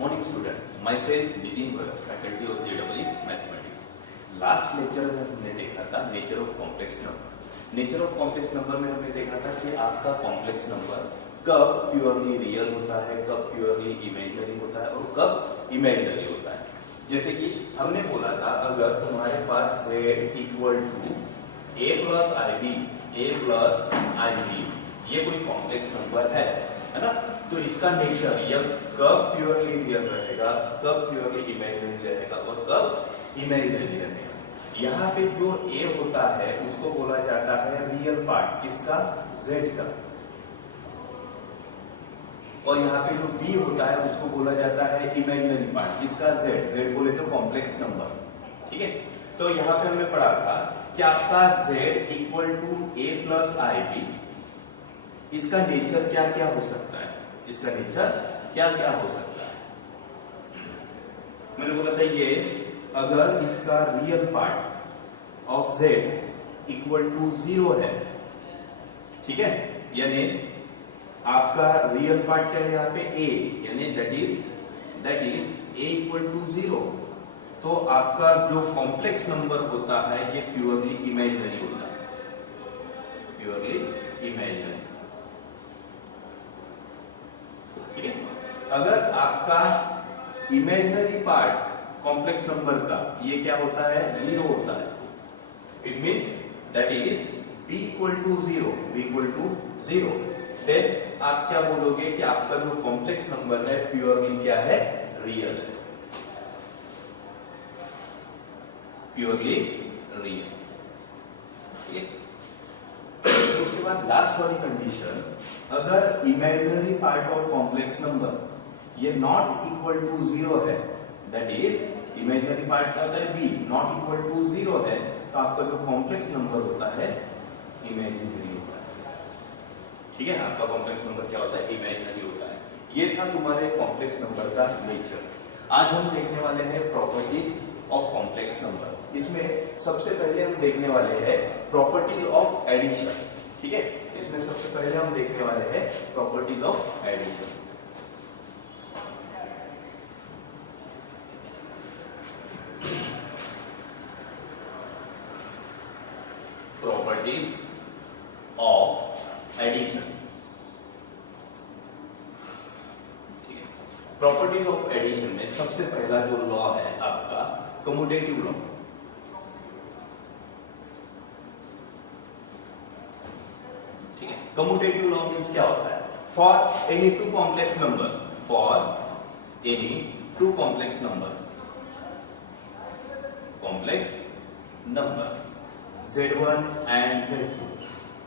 morning student, myself Nitin Bharat, faculty of JEE Mathematics. Last lecture में हमने देखा था nature of complex number. Nature of complex number में हमने देखा था कि आपका कॉम्प्लेक्स नंबर कब प्योरली रियल होता है, कब प्योरली इमेजिनरी होता है और कब इमेजिनरी होता है। जैसे कि हमने बोला था अगर तुम्हारे पास z equal to a plus ib ये कोई कॉम्प्लेक्स नंबर है ना, तो इसका नेचर यह कब प्योरली रियल रहेगा, कब प्योरली इमेजिनरी रहेगा और कब इमेजिनरी रहेगा। यहाँ पे जो a होता है उसको बोला जाता है रियल पार्ट, किसका, z का, और यहाँ पे जो b होता है उसको बोला जाता है इमेजिनरी पार्ट, किसका, z बोले तो कॉम्प्लेक्स नंबर। ठीक है, तो यहाँ पे हमने पढ़ा था कि आपका z equal to a plus ib, इसका नेचर क्या क्या हो सकता है, इसका नेचर क्या क्या हो सकता है। मैंने बोला था ये अगर इसका real part of z equal to 0 है, ठीक है, यानी आपका रियल पार्ट क्या है यहाँ पे a, यानी that is a equal to 0, तो आपका जो कॉम्प्लेक्स नंबर होता है ये प्योरली इमेजिनरी होता है, प्योरली इमेजिनरी। ठीक है, अगर आपका इमेजिनरी पार्ट कॉम्प्लेक्स नंबर का ये क्या होता है, 0 होता है, it means that is b equal to 0, फिर आप क्या बोलोगे कि आपका जो कॉम्प्लेक्स नंबर है प्योरली क्या है, रियल है, प्योरली रियल। ठीक है, उसके बाद लास्ट वाली कंडीशन, अगर imaginary part of complex number ये नॉट इक्वल टू 0 है, दैट इज इमेजिनरी पार्ट क्या होता है b, नॉट इक्वल टू 0 है, तो आपका जो कॉम्प्लेक्स नंबर होता है इमेजिनरी होता है। ठीक है, आपका कॉम्प्लेक्स नंबर क्या होता है, इमेजिनरी होता है। ये था तुम्हारे कॉम्प्लेक्स नंबर का नेचर। आज हम देखने वाले हैं प्रॉपर्टीज ऑफ कॉम्प्लेक्स नंबर। इसमें सबसे पहले हम देखने वाले हैं प्रॉपर्टीज ऑफ एडिशन। ठीक है, इसमें सबसे पहले हम देखने वाले हैं properties of addition. Properties of addition. Properties of addition में सबसे पहला जो लॉ है आपका कम्यूटेटिव लॉ। ठीक है, कम्यूटेटिव लॉ मींस क्या होता है, for any two complex number, for any two complex number z1 and z2।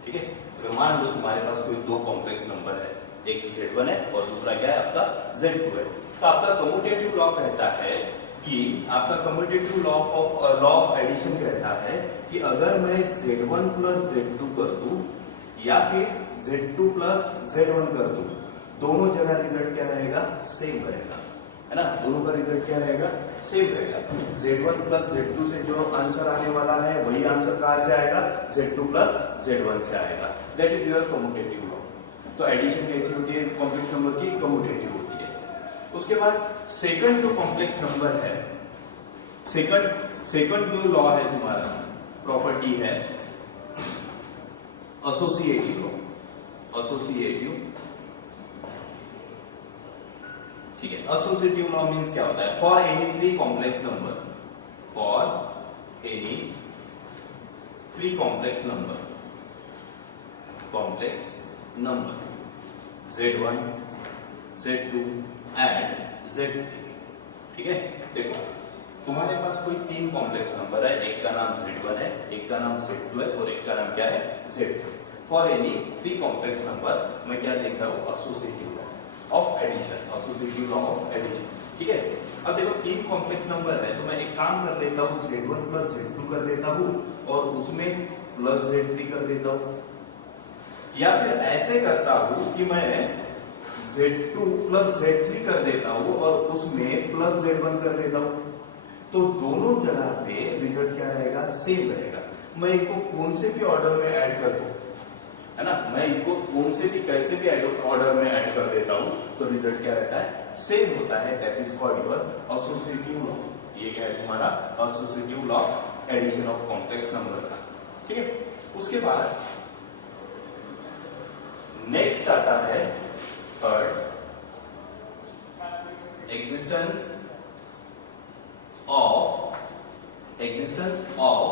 ठीक है, तो मान लो तुम्हारे पास कोई दो कॉम्प्लेक्स नंबर है, एक z1 है और दूसरा क्या है आपका z2 है, तो आपका कम्यूटेटिव लॉ कहता है कि आपका कम्यूटेटिव लॉ ऑफ एडिशन कहता है कि अगर मैं z1 प्लस z2 कर दूं या फिर z2 प्लस z1 कर दूं, दोनों जगह रिजल्ट क्या रहेगा, सेम रहेगा, है ना, दोनों का रिजल्ट क्या रहेगा, सेम रहेगा। z1 प्लस z2 से जो आंसर आने वाला है वही आंसर कहां से आएगा, z2 प्लस z1 से आएगा। That is your commutative law. तो एडिशन कैसी होती है कॉम्प्लेक्स नंबर की, कम्यूटेटिव होती है। उसके बाद सेकंड जो कॉम्प्लेक्स नंबर है, सेकंड जो लॉ है तुम्हारा, प्रॉपर्टी है एसोसिएटिव लॉ, एसोसिएटिव। ठीक है, एसोसिएटिव लॉ मींस क्या होता है, for any three complex number, for any three complex number z1 z2 and z3। ठीक है, देखो तुम्हारे पास कोई तीन कॉम्प्लेक्स नंबर है, एक का नाम z1 है, एक का नाम z2 है और एक का नाम क्या है, z3। For any three complex number मैं क्या देख रहा हूं, associative law of addition, associative law of addition. ठीक है, अब देखो तीन कॉम्प्लेक्स नंबर है तो मैं एक काम कर लेता हूं, z1 प्लस z2 कर देता हूं और उसमें प्लस z3 कर देता हूं, या फिर ऐसे करता हूं कि मैं z2 प्लस z3 कर देता हूं और उसमें प्लस z1 कर देता हूं, तो दोनों जगह पे रिजल्ट क्या रहेगा, सेम रहेगा। मैं इनको कौन से भी ऑर्डर में ऐड कर दूं, है ना, मैं इनको कौन से भी कैसे भी ऑर्डर में ऐड कर देता हूं तो रिजल्ट क्या रहता है, सेम होता है। That is called your associative law. ये क्या है तुम्हारा associative law addition of complex number का। ठीक है, उसके बाद नेक्स्ट आता है third, existence of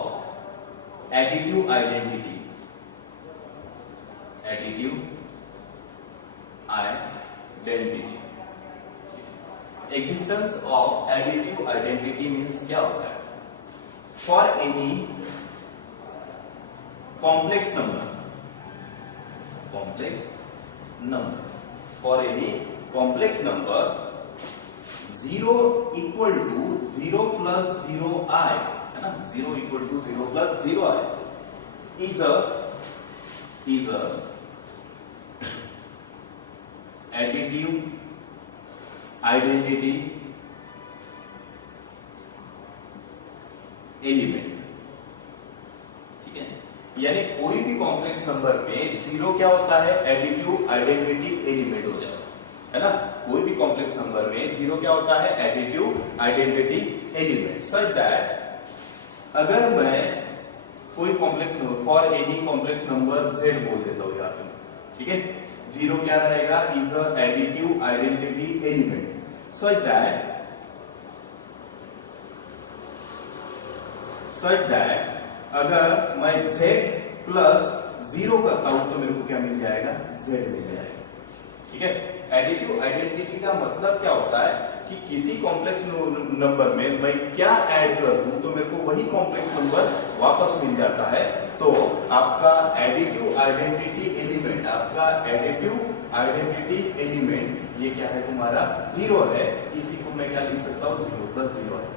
additive identity. Additive identity. Existence of additive identity means क्या होता है? For any complex number, for any complex number 0 equal to 0 plus 0i, है ना, 0 equal to 0 plus 0i is a additive identity element. ठीक है, यानी कोई भी कॉम्प्लेक्स नंबर में 0 क्या होता है, एडिटिव आइडेंटिटी एलिमेंट हो जाएगा, है ना। कोई भी कॉम्प्लेक्स नंबर में 0 क्या होता है, additive identity element. Such that अगर मैं कोई complex number for any complex number z बोल देता हूं यहाँ पे, ठीक है, 0 क्या रहेगा, is a additive identity element. Such that अगर मैं z प्लस 0 करता हूं तो मेरे को क्या मिल जाएगा, z मिल जाएगा। ठीक है, एडिटिव आइडेंटिटी का मतलब क्या होता है कि किसी कॉम्प्लेक्स नंबर में मैं क्या ऐड कर दूं तो मेरे को वही कॉम्प्लेक्स नंबर वापस मिल जाता है। तो आपका एडिटिव आइडेंटिटी एलिमेंट ये क्या है, तुम्हारा 0 है। इसी को मैं क्या लिख सकता हूँ, 0 plus 0 है।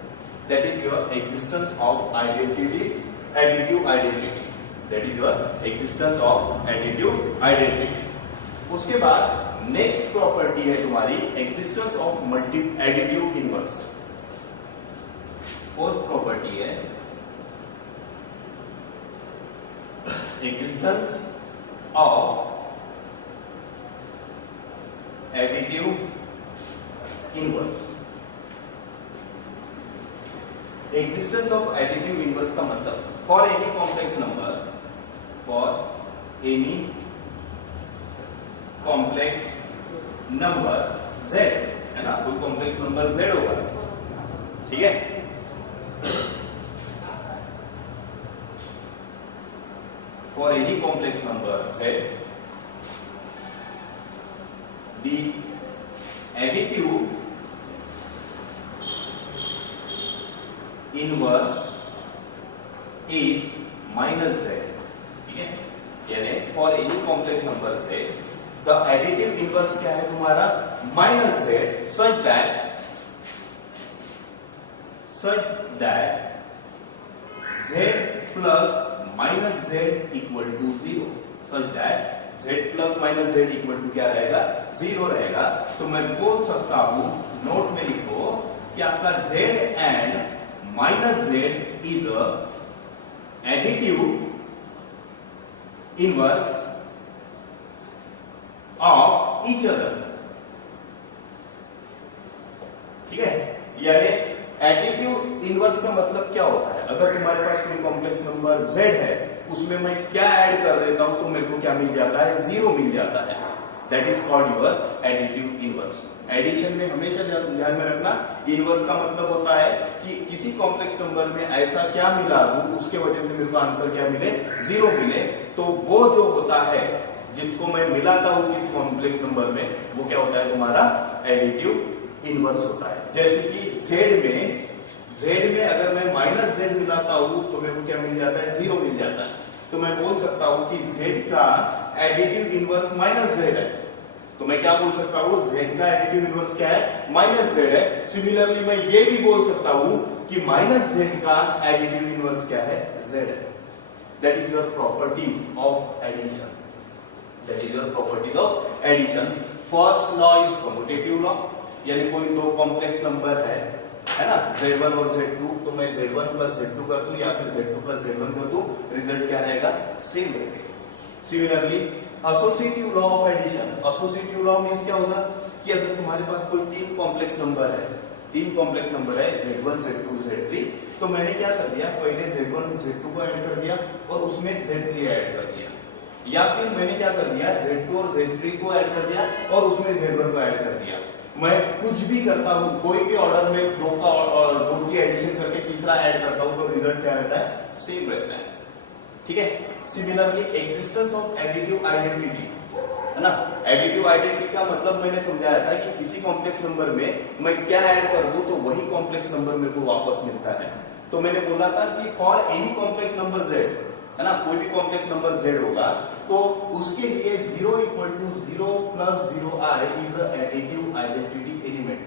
That is your existence of additive identity. That is your existence of additive identity. उसके बाद नेक्स्ट प्रॉपर्टी है तुम्हारी existence of additive inverse. Fourth property है existence of additive inverse. Existence of additive inverse का मतलब for any complex number, z, है ना, कोई कॉम्प्लेक्स नंबर z होगा, ठीक है। For any complex number z, the additive inverse is -z। ठीक है, यानी for any complex number z the additive inverse क्या है तुम्हारा, -z, such that z plus -z equal to 0, such that z plus -z equal to क्या रहेगा, 0 रहेगा। तो मैं बोल सकता हूं, नोट में लिखो कि आपका z and -z is a additive inverse of each other. ठीक है, यानी एडिटिव इनवर्स का मतलब क्या होता है, अगर तुम्हारे पास कोई कॉम्प्लेक्स नंबर z है, उसमें मैं क्या ऐड कर देता हूं तो मेरे को क्या मिल जाता है, 0 मिल जाता है। That is called your additive inverse. Addition में हमेशा ध्यान में रखना, इनवर्स का मतलब होता है कि किसी कॉम्प्लेक्स नंबर में ऐसा क्या मिला दूं उसके वजह से मेरे को आंसर क्या मिले, 0 मिले। तो वो जो होता है जिसको मैं मिलाता हूं किस कॉम्प्लेक्स नंबर में, वो क्या होता है तुम्हारा एडिटिव इनवर्स होता है। जैसे कि z में अगर मैं -z मिलाता हूं तो मेरे को क्या मिल जाता है, 0 मिल जाता है। तो मैं बोल सकता हूं कि z का एडिटिव इनवर्स -z है। तो मैं क्या बोल सकता हूं, z का एडिटिव इनवर्स क्या है, -z है। सिमिलरली मैं ये भी बोल सकता हूं कि -z का एडिटिव इनवर्स क्या है, z है। That is your properties of addition. First law is commutative law, यानी कोई दो कॉम्प्लेक्स नंबर है ना, z1 और z2, तो मैं z1 plus z2 कर दूं या फिर z2 plus z1 कर दूं, रिजल्ट क्या रहेगा, सेम रहेगा। Similarly associative law of addition, associative law means क्या होगा कि अगर तुम्हारे पास कोई तीन कॉम्प्लेक्स नंबर है, तीन कॉम्प्लेक्स नंबर है Z1 Z2 Z3, तो मैंने क्या कर दिया, पहले Z1 Z2 को ऐड कर दिया और उसमें Z3 ऐड कर दिया, या फिर मैंने क्या कर दिया Z2 और Z3 को ऐड कर दिया और उसमें Z1 को ऐड कर दिया। मैं कुछ भी करता हूं, कोई भी ऑर्डर में दो की एडिशन करके तीसरा ऐड करता हूं तो रिजल्ट क्या रहता है, सेम रहता है। ठीक है। Similarly existence of additive identity, है ना। एडिटिव आइडेंटिटी का मतलब मैंने समझाया था कि किसी कॉम्प्लेक्स नंबर में मैं क्या ऐड कर दूं तो वही कॉम्प्लेक्स नंबर मेरे को वापस मिलता है। तो मैंने बोला था कि for any complex number Z, है ना, कोई भी कॉम्प्लेक्स नंबर Z होगा तो उसके लिए 0 = 0 + 0i is a additive identity element.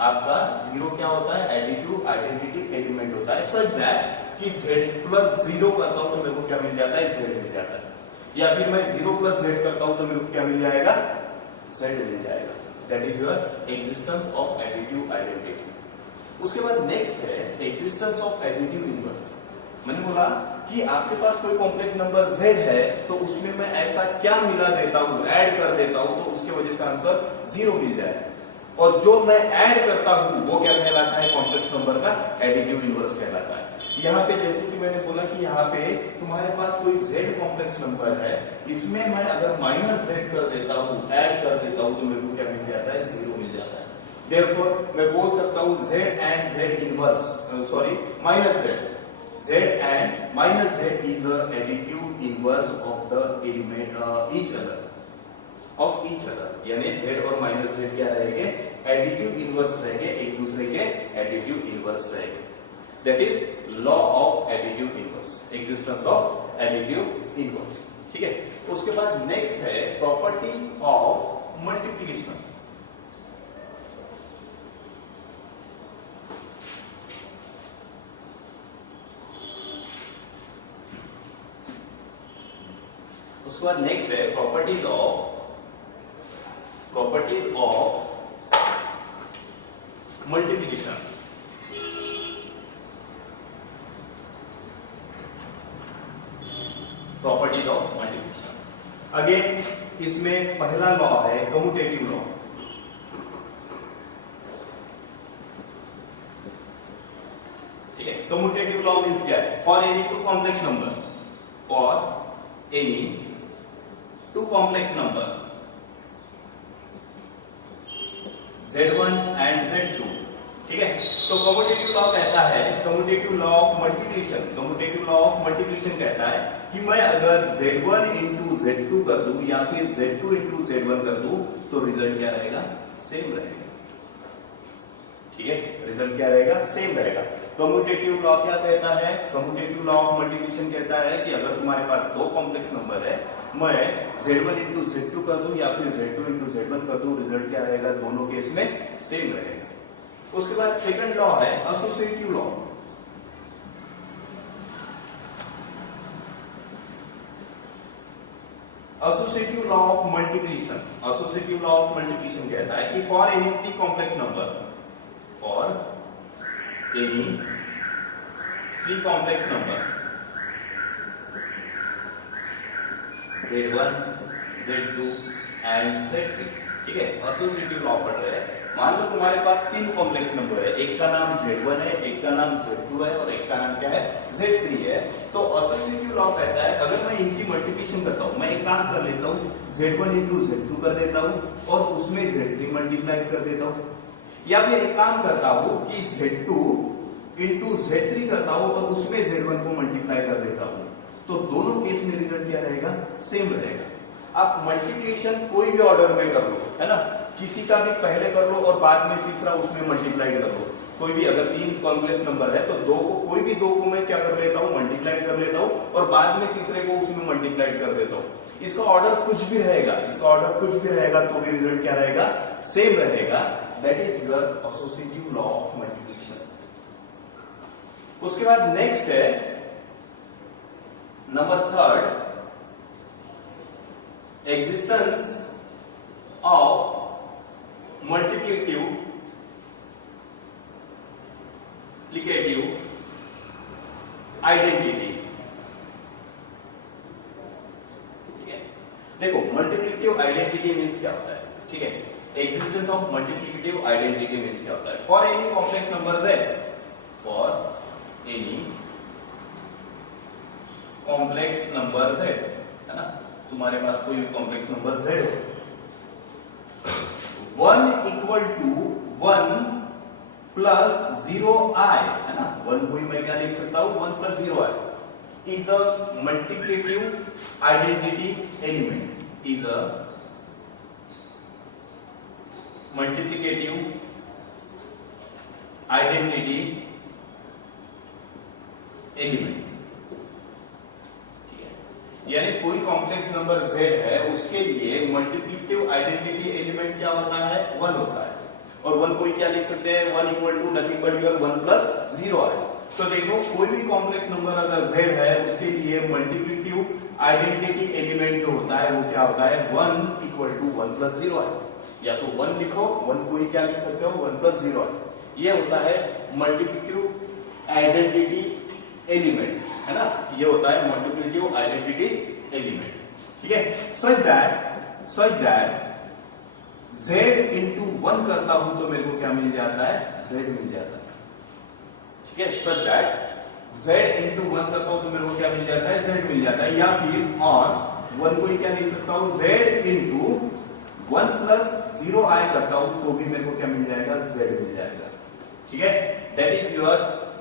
आपका 0 क्या होता है, एडिटिव आइडेंटिटी एलिमेंट होता है, सच दैट कि Z + 0 करता हूं तो मेरे को क्या मिल जाता है, Z मिल जाता है। या फिर मैं 0 + Z करता हूं तो मेरे को क्या मिल जाएगा, Z मिल जाएगा। That is your existence of additive identity. उसके बाद नेक्स्ट है एग्जिस्टेंस ऑफ एडिटिव इनवर्स। मैंने बोला कि आपके पास कोई कॉम्प्लेक्स नंबर Z है तो उसमें मैं ऐसा क्या मिला देता हूं, ऐड कर देता हूं तो उसके वजह से आंसर 0 मिल जाए, और जो मैं ऐड करता हूं वो क्या कहलाता है, कॉम्प्लेक्स नंबर का एडिटिव इनवर्स कहलाता है। यहाँ पे जैसे कि मैंने बोला कि यहाँ पे तुम्हारे पास कोई Z कॉम्प्लेक्स नंबर है, इसमें मैं अगर -Z कर देता हूं, ऐड कर देता हूं तो मेरे को क्या मिल जाता है, 0 मिल जाता है। देयरफॉर मैं बोल सकता हूं Z and Z inverse, sorry -Z and -Z is the additive inverse of the element each other, यानी Z और -Z क्या रहेंगे, एडिटिव इनवर्स रहेंगे, एक दूसरे के एडिटिव इनवर्स रहेंगे। That is law of additive inverse, existence of additive inverse. ठीक है। उसके बाद नेक्स्ट है प्रॉपर्टीज ऑफ मल्टीप्लिकेशन। उसके बाद नेक्स्ट है properties of multiplication. Properties of multiplication, again इसमें पहला लॉ है कम्यूटेटिव लॉ। ठीक है। कम्यूटेटिव लॉ मींस क्या है, for any two complex number, for any two complex number Z1 and Z2। ठीक है। तो कम्यूटेटिव लॉ कहता है, commutative law of multiplication, commutative law of multiplication कहता है कि मैं अगर Z1 × Z2 कर दूं या फिर Z2 × Z1 कर दूं तो रिजल्ट क्या रहेगा, सेम रहेगा। ठीक है। रिजल्ट क्या रहेगा, सेम रहेगा। कम्यूटेटिव लॉ क्या कहता है, कम्यूटेटिव लॉ ऑफ मल्टीप्लिकेशन कहता है कि अगर तुम्हारे पास दो कॉम्प्लेक्स नंबर है, मैं Z1 × Z2 कर दूं या फिर Z2 × Z1 कर दूं, रिजल्ट क्या रहेगा, दोनों केस में सेम रहेगा। उसके बाद सेकंड लॉ है associative law. Associative law of multiplication, associative law of multiplication कहता है कि for any three complex number, for any three complex number Z1, Z2 and Z3। ठीक है। एसोसिएटिव लॉ पढ़ रहे हैं। मान लो तुम्हारे पास तीन कॉम्प्लेक्स नंबर है, एक का नाम Z1 है, एक का नाम Z2 है और एक का नाम क्या है, Z3 है। तो एसोसिएटिव लॉ कहता है अगर मैं इनकी मल्टीप्लिकेशन करता हूं, मैं एक काम कर लेता हूं, Z1 × Z2 कर देता हूं और उसमें Z3 मल्टीप्लाई कर देता हूं, या फिर एक काम करता हूं कि Z2 × Z3 करता हूं और उसमें Z1 को मल्टीप्लाई कर देता हूं, तो दोनों केस में रिजल्ट क्या रहेगा, सेम रहेगा। आप मल्टीप्लिकेशन कोई भी ऑर्डर में कर लो, है ना, किसी का भी पहले कर लो और बाद में तीसरा उसमें मल्टीप्लाई कर लो। कोई भी अगर तीन कॉम्प्लेक्स नंबर है तो दो को, कोई भी दो को मैं क्या कर लेता हूं, मल्टीप्लाई कर लेता हूं और बाद में तीसरे को उसमें मल्टीप्लाई कर देता हूं। इसका ऑर्डर कुछ भी रहेगा, इसका ऑर्डर कुछ भी रहेगा तो भी रिजल्ट क्या रहेगा, सेम रहेगा। That is your associative law of multiplication. उसके बाद नेक्स्ट है number third, existence of multiplicative identity. ठीक है। देखो मल्टीप्लिकेटिव आइडेंटिटी मीन्स क्या होता है, ठीक है, existence of multiplicative identity means क्या होता है, for any complex number z, for any complex number z, है ना, तुम्हारे पास कोई भी कॉम्प्लेक्स नंबर z हो, 1 इक्वल टू 1 प्लस 0i, है ना, 1 को ही मैं क्या लिख सकता हूं, 1 plus 0i is a multiplicative identity element, is a multiplicative identity element, यानी कोई कॉम्प्लेक्स नंबर z है उसके लिए मल्टीप्लिकेटिव आइडेंटिटी एलिमेंट क्या होता है, 1 होता है, और 1 को क्या लिख सकते हैं, 1 equal to nothing but your 1 plus 0i। तो देखो कोई भी कॉम्प्लेक्स नंबर अगर z है उसके लिए मल्टीप्लिकेटिव आइडेंटिटी एलिमेंट जो होता है वो क्या होता है, 1 इक्वल टू 1 प्लस 0i, या तो 1 लिखो, 1 को ही क्या लिख सकते हो, 1 प्लस 0i। ये होता है मल्टीप्लिकेटिव आइडेंटिटी एलिमेंट, है ना, ये होता है मल्टीप्लिकेटिव आइडेंटिटी एलिमेंट, ठीक है। सच दैट z इंटू 1 करता हूं तो मेरे को क्या मिल जाता है, z मिल जाता है, ठीक है। सच दैट z इंटू 1 करता हूं तो मेरे को क्या मिल जाता है, z मिल जाता है, या फिर और 1 को ही क्या लिख सकता हूं, z इंटू 1 प्लस 0i करता हूं तो भी मेरे को क्या मिल जाएगा, z मिल जाएगा, ठीक है। That is your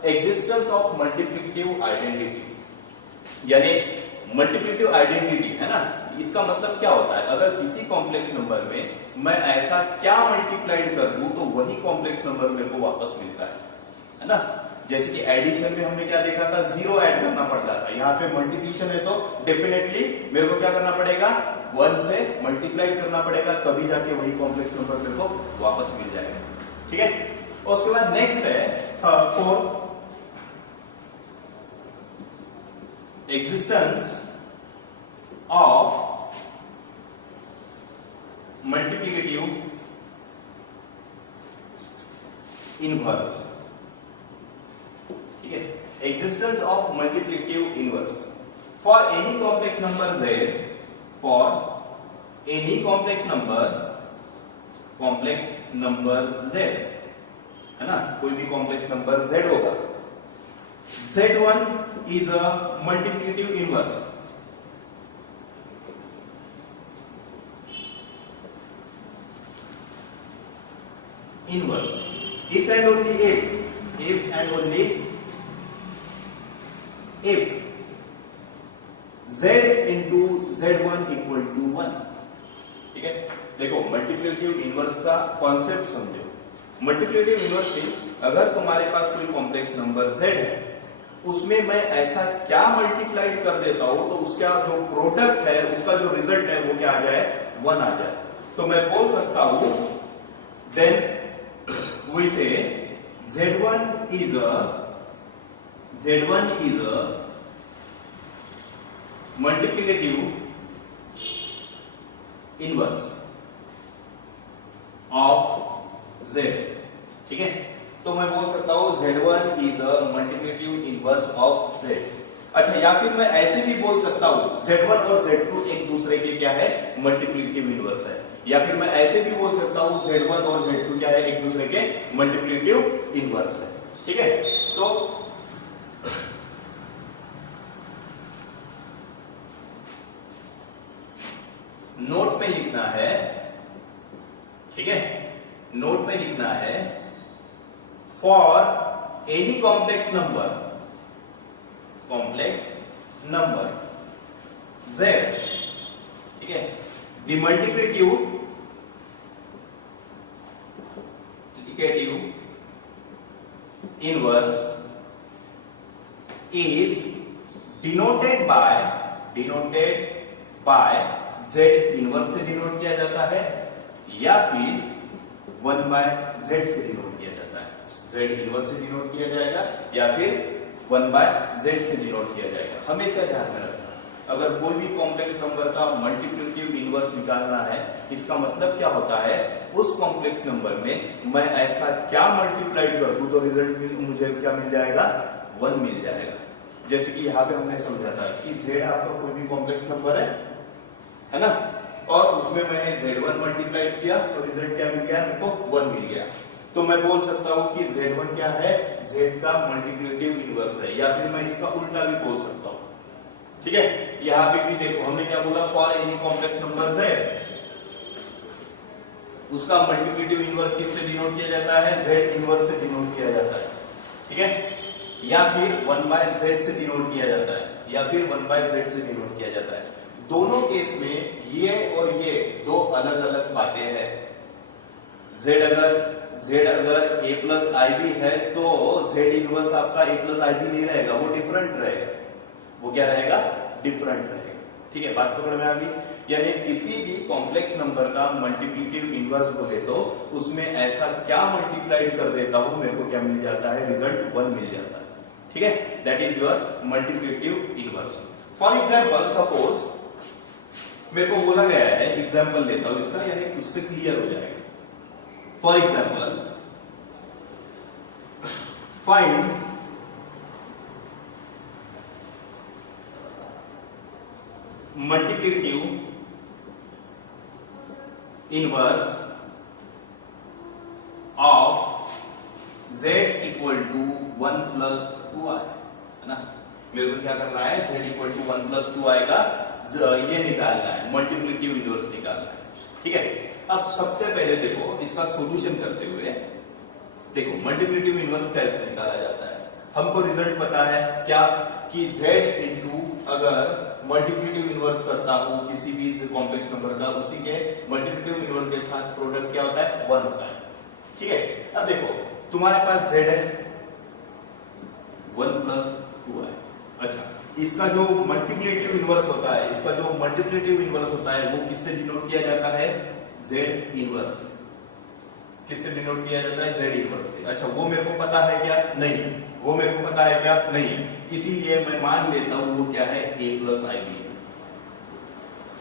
existence of multiplicative identity, यानी मल्टीप्लिकेटिव आइडेंटिटी, है ना, इसका मतलब क्या होता है, अगर किसी कॉम्प्लेक्स नंबर में मैं ऐसा क्या मल्टीप्लाइड कर दूं तो वही कॉम्प्लेक्स नंबर मेरे को वापस मिलता है ना। जैसे कि एडिशन में हमने क्या देखा था, 0 ऐड करना पड़ता था, यहाँ पे मल्टीप्लिकेशन है तो डेफिनेटली मेरे को क्या करना पड़ेगा, 1 से मल्टीप्लाइड करना पड़ेगा, तभी जाके वही कॉम्प्लेक्स नंबर मेरे को वापस मिल जाएगा, ठीक है। और उसके बाद नेक्स्ट है four, existence of multiplicative inverse, ठीक है, existence of multiplicative inverse for any complex number z, for any complex number z, है ना, कोई भी कॉम्प्लेक्स नंबर z होगा, z1 is a multiplicative inverse, if and only if z into z1 equal to 1, ठीक है। देखो multiplicative inverse का concept समझो, मल्टीप्लिकेटिव इनवर्स मींस अगर तुम्हारे पास कोई कॉम्प्लेक्स नंबर z है उसमें मैं ऐसा क्या मल्टीप्लाइड कर देता हूं तो उसका जो प्रोडक्ट है, उसका जो रिजल्ट है वो क्या आ जाए, 1 आ जाए। तो मैं बोल सकता हूं then we say z1 is a multiplicative inverse of z, ठीक है। तो मैं बोल सकता हूं z1 is a multiplicative inverse of z। अच्छा, या फिर मैं ऐसे भी बोल सकता हूं z1 और z2 एक दूसरे के क्या है, मल्टीप्लिकेटिव इनवर्स है, या फिर मैं ऐसे भी बोल सकता हूं z1 और z2 क्या है, एक दूसरे के मल्टीप्लिकेटिव इनवर्स है, ठीक है। तो नोट में लिखना है, ठीक है, नोट में लिखना है for any complex number z, ठीक है, the multiplicative inverse is denoted by z inverse से डिनोट किया जाता है, या फिर 1 बाय z से डिनोट किया जाता है, z इनवर्स से डिनोट किया जाएगा या फिर 1 बाय z से डिनोट किया जाएगा। हमेशा ध्यान में रखना, अगर कोई भी कॉम्प्लेक्स नंबर का मल्टीप्लिकेटिव इनवर्स निकालना है, इसका मतलब क्या होता है, उस कॉम्प्लेक्स नंबर में मैं ऐसा क्या मल्टीप्लाइड कर दूं तो रिजल्ट मुझे क्या मिल जाएगा, 1 मिल जाएगा। जैसे कि यहाँ पे हमने समझा था कि z आपका कोई भी कॉम्प्लेक्स नंबर है, है ना, और उसमें मैंने Z1 मल्टीप्लाई किया तो रिजल्ट क्या मिल गया, मेरे को 1 मिल गया। तो मैं बोल सकता हूं कि Z1 क्या है, Z का मल्टीप्लिकेटिव इनवर्स है, या फिर मैं इसका उल्टा भी बोल सकता हूं। ठीक है, यहां पे भी देखो हमने क्या बोला, for any complex number Z उसका मल्टीप्लिकेटिव इनवर्स किससे डिनोट किया जाता है, Z इनवर्स से डिनोट किया जाता है। ठीक है, या फिर 1/Z से डिनोट किया जाता है, या फिर 1/Z से डिनोट किया जाता है। दोनों केस में ये और ये दो अलग अलग बातें हैं। Z अगर a प्लस IB है तो Z इनवर्स आपका a प्लस IB नहीं रहेगा, वो डिफरेंट रहेगा। वो क्या रहेगा, डिफरेंट रहेगा। ठीक है, बात पकड़ में आ गई। यानी किसी भी कॉम्प्लेक्स नंबर का मल्टीप्लिकेटिव इनवर्स बोले तो उसमें ऐसा क्या मल्टीप्लाइड कर देता हूं, मेरे को क्या मिल जाता है, रिजल्ट 1 मिल जाता है। ठीक है, that is your multiplicative inverse. For example suppose मेरे को बोला गया है, एग्जाम्पल लेता हूं इसका, यानी उससे क्लियर हो जाएगा। For example find multiplicative inverse of Z equal to 1 plus 2i, है ना। मेरे को क्या करना है, Z equal to 1 plus 2i का ये निकालना है, मल्टीप्लिकेटिव इनवर्स निकालना है। ठीक है, अब सबसे पहले देखो इसका सॉल्यूशन करते हुए देखो मल्टीप्लिकेटिव इनवर्स कैसे निकाला जाता है। हमको रिजल्ट पता है क्या, कि Z इंटू अगर मल्टीप्लिकेटिव इनवर्स करता हूं किसी भी कॉम्प्लेक्स नंबर का, उसी के मल्टीप्लिकेटिव इनवर्स के साथ प्रोडक्ट क्या होता है, 1 होता है। ठीक है, अब देखो तुम्हारे पास Z है 1 प्लस 2i। अच्छा, इसका जो मल्टीप्लिकेटिव इनवर्स होता है, इसका जो मल्टीप्लिकेटिव इनवर्स होता है वो किससे डिनोट किया जाता है, Z इनवर्स। किससे डिनोट किया जाता है, Z इनवर्स से। अच्छा, वो मेरे को पता है क्या, नहीं। वो मेरे को पता है क्या, नहीं। इसीलिए मैं मान लेता हूं वो क्या है, a प्लस IB।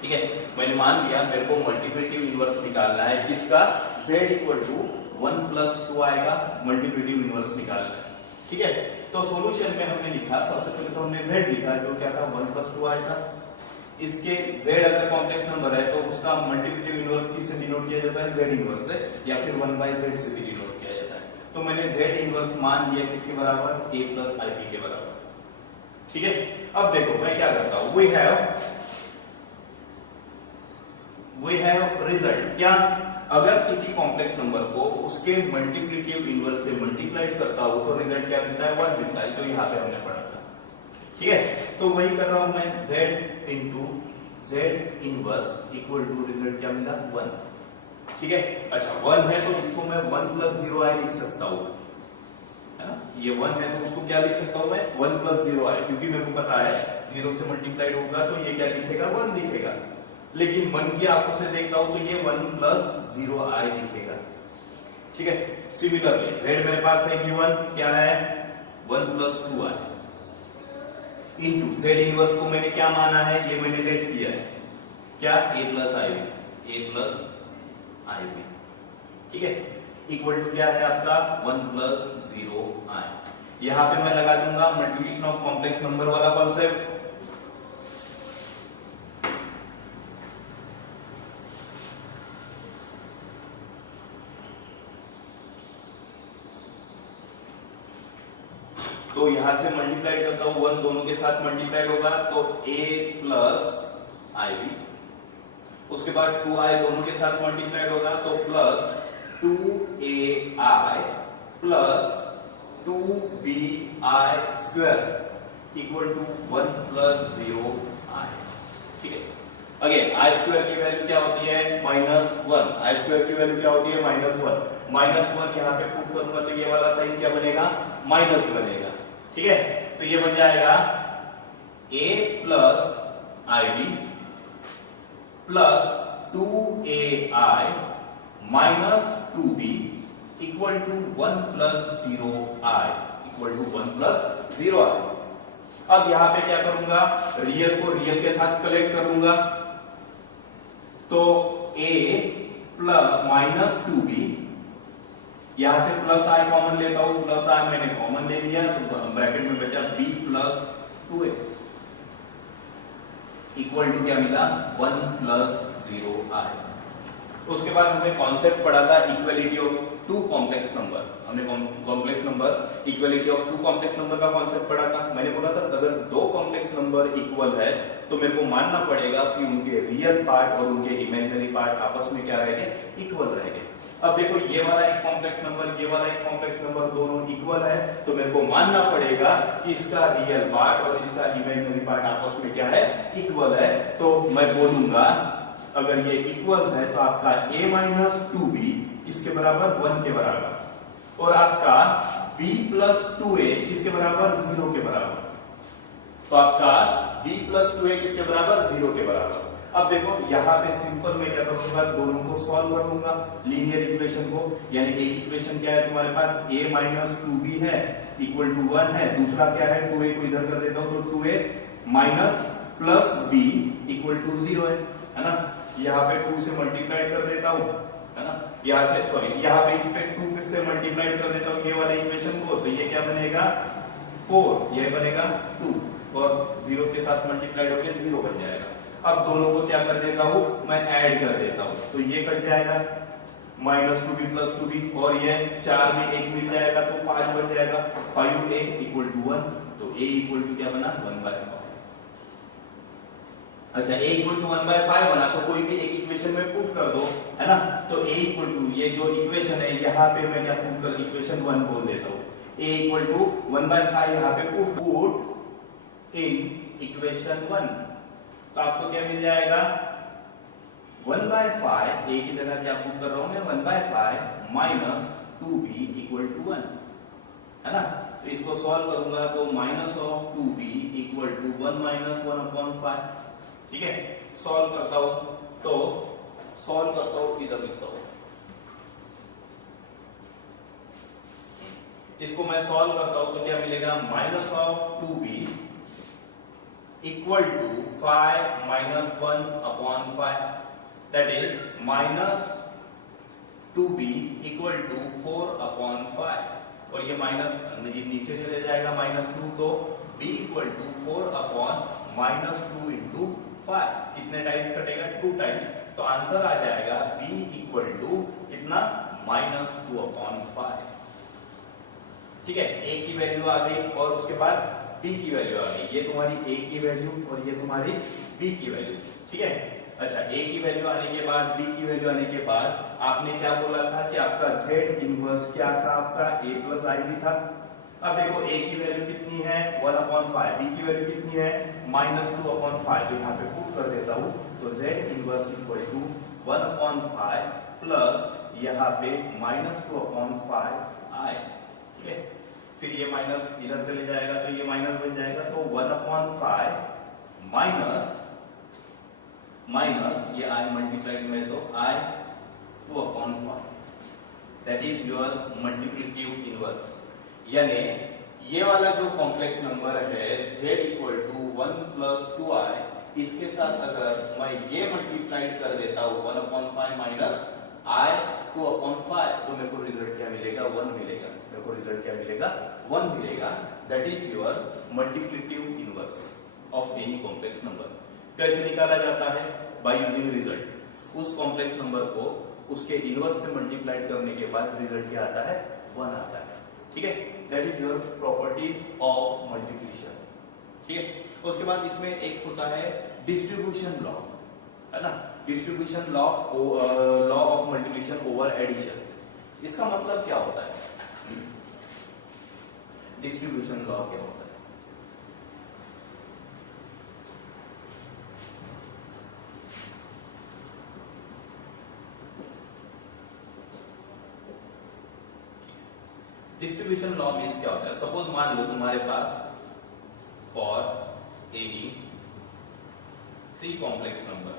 ठीक है, मैंने मान लिया मेरे को मल्टीप्लिकेटिव इनवर्स निकालना है किसका, Z equal to 1 plus 2i का मल्टीप्लिकेटिव इनवर्स निकालना है। ठीक है, तो सॉल्यूशन में हमने लिखा, सबसे पहले तो हमने Z लिखा जो क्या था, 1 प्लस 2i था। इसके Z अगर कॉम्प्लेक्स नंबर है तो उसका मल्टीप्लिकेटिव इनवर्स किससे डिनोट किया जाता है, Z इनवर्स से, या फिर 1/Z से भी डिनोट किया जाता है। तो मैंने Z इनवर्स मान लिया किसके बराबर, a प्लस IB के बराबर। ठीक है, अब देखो मैं क्या करता हूं, वी हैव रिजल्ट। क्या, अगर किसी कॉम्प्लेक्स नंबर को उसके मल्टीप्लिकेटिव इनवर्स से मल्टीप्लाइड करता हूं तो रिजल्ट क्या मिलता है, 1 मिलता है। तो यहां पे हमने पढ़ा था। ठीक है, तो वही कर रहा हूं मैं, Z into Z inverse equal to result क्या मिला, 1। ठीक है, अच्छा 1 है तो इसको मैं 1 प्लस 0i लिख सकता हूं, है ना। ये 1 है तो उसको क्या लिख सकता हूं मैं, 1 प्लस 0i, क्योंकि मेरे को पता है 0 से मल्टीप्लाइड होगा तो ये क्या दिखेगा, 1 दिखेगा। लेकिन मन की आंखों से देखता हूं तो ये 1 प्लस 0i दिखेगा। ठीक है, सिमिलरली Z मेरे पास है गिवन क्या है, 1 plus 2i into Z inverse को मैंने क्या माना है, ये मैंने लेट किया है क्या, a प्लस IB। ठीक है, इक्वल टू क्या है आपका, 1 प्लस 0i। यहां पे मैं लगा दूंगा मल्टीप्लिकेशन ऑफ कॉम्प्लेक्स नंबर वाला कॉन्सेप्ट। तो यहां से मल्टीप्लाई करता हूं, 1 दोनों के साथ मल्टीप्लाइड होगा तो a प्लस IB। उसके बाद 2i दोनों के साथ मल्टीप्लाइड होगा तो plus 2ai plus 2bi square equal to 1 plus 0i। ठीक है, अगेन आई स्क्वायर की वैल्यू क्या होती है, -1। आई स्क्वायर की वैल्यू क्या होती है, -1। -1 यहां पे पुट करूंगा तो ये वाला साइन क्या बनेगा, माइनस बनेगा। ठीक है, तो ये बन जाएगा a plus IB plus 2ai minus 2b equal to 1 plus 0i equal to 1 plus 0i। अब यहां पे क्या करूंगा, रियल को रियल के साथ कलेक्ट करूंगा तो a प्लस माइनस 2b, यहां से प्लस i कॉमन लेता हूं, प्लस i मैंने कॉमन ले लिया तो ब्रैकेट में बचा b plus 2a। Equal to क्या मिला 1 प्लस 0i। उसके बाद हमने कॉन्सेप्ट पढ़ा था equality of two complex number. हमने complex number equality of two complex number का कॉन्सेप्ट पढ़ा था। मैंने बोला था अगर दो कॉम्प्लेक्स नंबर इक्वल है तो मेरे को मानना पड़ेगा कि उनके रियल पार्ट और उनके इमेजिनरी पार्ट आपस में क्या रहेंगे, इक्वल रहेंगे। अब देखो ये वाला एक कॉम्प्लेक्स नंबर, ये वाला एक कॉम्प्लेक्स नंबर, दोनों इक्वल है तो मेरे को मानना पड़ेगा कि इसका रियल पार्ट और इसका इमेजिनरी पार्ट आपस में क्या है, इक्वल है। तो मैं बोलूंगा अगर ये इक्वल है तो आपका a माइनस 2b किसके बराबर, 1 के बराबर, और आपका b प्लस 2a किसके बराबर, 0 के बराबर। तो आपका b प्लस 2a किसके बराबर, 0 के बराबर। अब देखो यहाँ पे सिंपल मैं क्या करूंगा, दोनों को सॉल्व कर लूंगा लीनियर इक्वेशन को। यानी कि इक्वेशन क्या है तुम्हारे पास, a माइनस 2b है इक्वल टू 1 है, दूसरा क्या है 2a को इधर कर देता हूं तो 2a minus plus b equal to 0 है ना। यहाँ पे 2 से मल्टीप्लाई कर देता हूँ, है ना, यहाँ से सॉरी यहाँ पे इस पे 2 से मल्टीप्लाई कर देता हूँ ये वाले इक्वेशन को, तो ये क्या बनेगा 4, ये बनेगा 2 और 0 के साथ मल्टीप्लाई होकर 0 बन जाएगा। अब दोनों को क्या कर देता हूँ मैं ऐड कर देता हूँ, तो ये कट जाएगा माइनस 2b प्लस 2b और ये 4 में 1 मिल जाएगा तो 5 बन जाएगा। 5a इक्वल टू 1, तो a इक्वल टू क्या बना 1/5। अच्छा a इक्वल टू 1/5 बना तो कोई भी एक इक्वेशन में पुट कर दो, है ना। तो a इक्वल टू ये जो इक्वेशन है यहाँ पे मैं क्या पुट कर इक्वेशन 1 बोल देता हूँ। a इक्वल टू 1/5 यहाँ पे पुट इन इक्वेशन 1, तो आपको क्या मिल जाएगा 1/5, a की जगह क्या पुट कर रहा हूं मैं 1/5 माइनस 2b इक्वल टू 1, है ना। तो इसको सॉल्व करूंगा तो minus of 2b equal to 1 minus 1/5। ठीक है, सॉल्व करता हूं तो सॉल्व करता हूं इधर लिखता हूं, इसको मैं सॉल्व करता हूं तो क्या मिलेगा minus of 2b equal to 5 minus 1/5, that is minus 2b equal to 4/5, और ये माइनस नीचे चले जाएगा -2, तो b इक्वल टू 4/-2 इंटू 5 कितने टाइम्स कटेगा 2 टाइम्स, तो आंसर आ जाएगा b इक्वल टू कितना -2/5। ठीक है, a की वैल्यू आ गई और उसके बाद b की वैल्यू आ गई। ये तुम्हारी a की वैल्यू और ये तुम्हारी b की वैल्यू। ठीक है, अच्छा a की वैल्यू आने के बाद b की वैल्यू आने के बाद आपने क्या बोला था कि आपका z इनवर्स क्या था, आपका a प्लस i भी था। अब देखो a की वैल्यू कितनी है 1/5, b की वैल्यू कितनी है -2/5, तो यहाँ पे पुट कर देता हूँ तो z inverse equal to 1/5 plus यहाँ पे -2/5 i। ठीक है, फिर ये माइनस इधर चले जाएगा तो ये माइनस बन जाएगा, तो 1/5 माइनस ये i मल्टीप्लाइड में तो i 2/5, that is your multiplicative inverse. यानी ये वाला जो कॉम्प्लेक्स नंबर है z equal to 1 plus 2i, इसके साथ अगर मैं ये मल्टीप्लाइड कर देता हूँ 1/5 माइनस i 2/5, तो मेरे को रिजल्ट क्या मिलेगा 1 मिलेगा। मेरे को रिजल्ट क्या मिलेगा 1 मिलेगा, that is your multiplicative inverse of any complex number. कैसे निकाला जाता है, बाय यूजिंग रिजल्ट। उस कॉम्प्लेक्स नंबर को उसके इनवर्स से मल्टीप्लाइड करने के बाद रिजल्ट क्या आता है 1 आता है। ठीक है, that is your properties of multiplication. ठीक है, उसके बाद इसमें एक होता है डिस्ट्रीब्यूशन लॉ, है ना, distribution law of multiplication over addition. इसका मतलब क्या होता है, डिस्ट्रीब्यूशन लॉ क्या होता है? डिस्ट्रीब्यूशन लॉ मीन्स क्या होता है, सपोज मान लो तुम्हारे पास फॉर एनी 3 कॉम्प्लेक्स नंबर,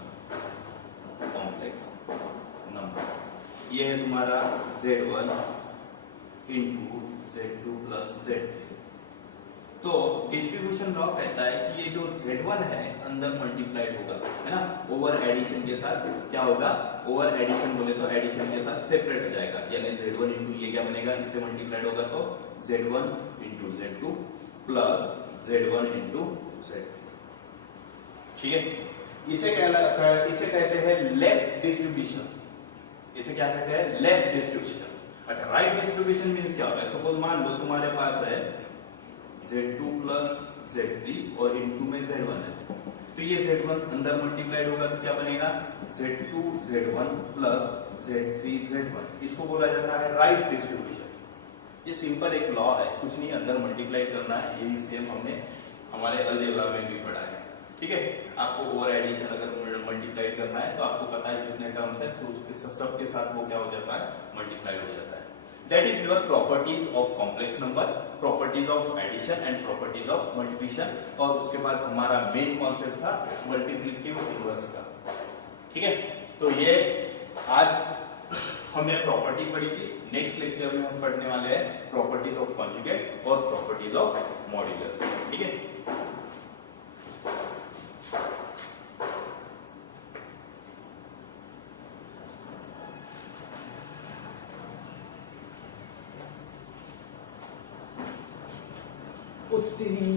ये है तुम्हारा z1 into z2 plus z3। तो डिस्ट्रीब्यूशन लॉ कहता है कि ये जो z1 है अंदर मल्टीप्लाइड होगा, है ना, ओवर एडिशन के साथ क्या होगा, ओवर एडिशन बोले तो एडिशन के साथ सेपरेट हो जाएगा। यानी z1 इंटू ये क्या बनेगा, इससे मल्टीप्लाइड होगा तो z1 into z2 plus z1 into z3। ठीक है, इसे कहते हैं लेफ्ट डिस्ट्रीब्यूशन। इसे क्या कहते हैं? Left distribution. अच्छा, राइट डिस्ट्रीब्यूशन मींस क्या होता है? सपोज मान लो तुम्हारे पास है Z2 प्लस Z3 और इनटू में Z1 है, तो ये Z1 अंदर मल्टीप्लाइड होगा तो क्या बनेगा? Z2 Z1 plus Z3 Z1। इसको बोला जाता है राइट डिस्ट्रीब्यूशन। ये सिंपल एक लॉ है, कुछ नहीं, अंदर मल्टीप्लाई करना है। यही सेम हमने हमारे अलजेब्रा में भी पढ़ा है। ठीक है, आपको ओवर एडिशन अगर मल्टीप्लाई करना है तो आपको पता है जितने टर्म्स है सबके साथ वो क्या हो जाता है? मल्टीप्लाइड हो जाता है। That is your properties of complex number, properties of addition and properties of multiplication. और उसके बाद हमारा मेन कॉन्सेप्ट था मल्टीप्लिकेटिव इनवर्स का। ठीक है, तो ये आज हमने प्रॉपर्टी पढ़ी थी। नेक्स्ट लेक्चर में हम पढ़ने वाले हैं प्रॉपर्टीज ऑफ कॉन्जुगेट और प्रॉपर्टीज ऑफ मॉड्यूलस। ठीक है, उत्तरी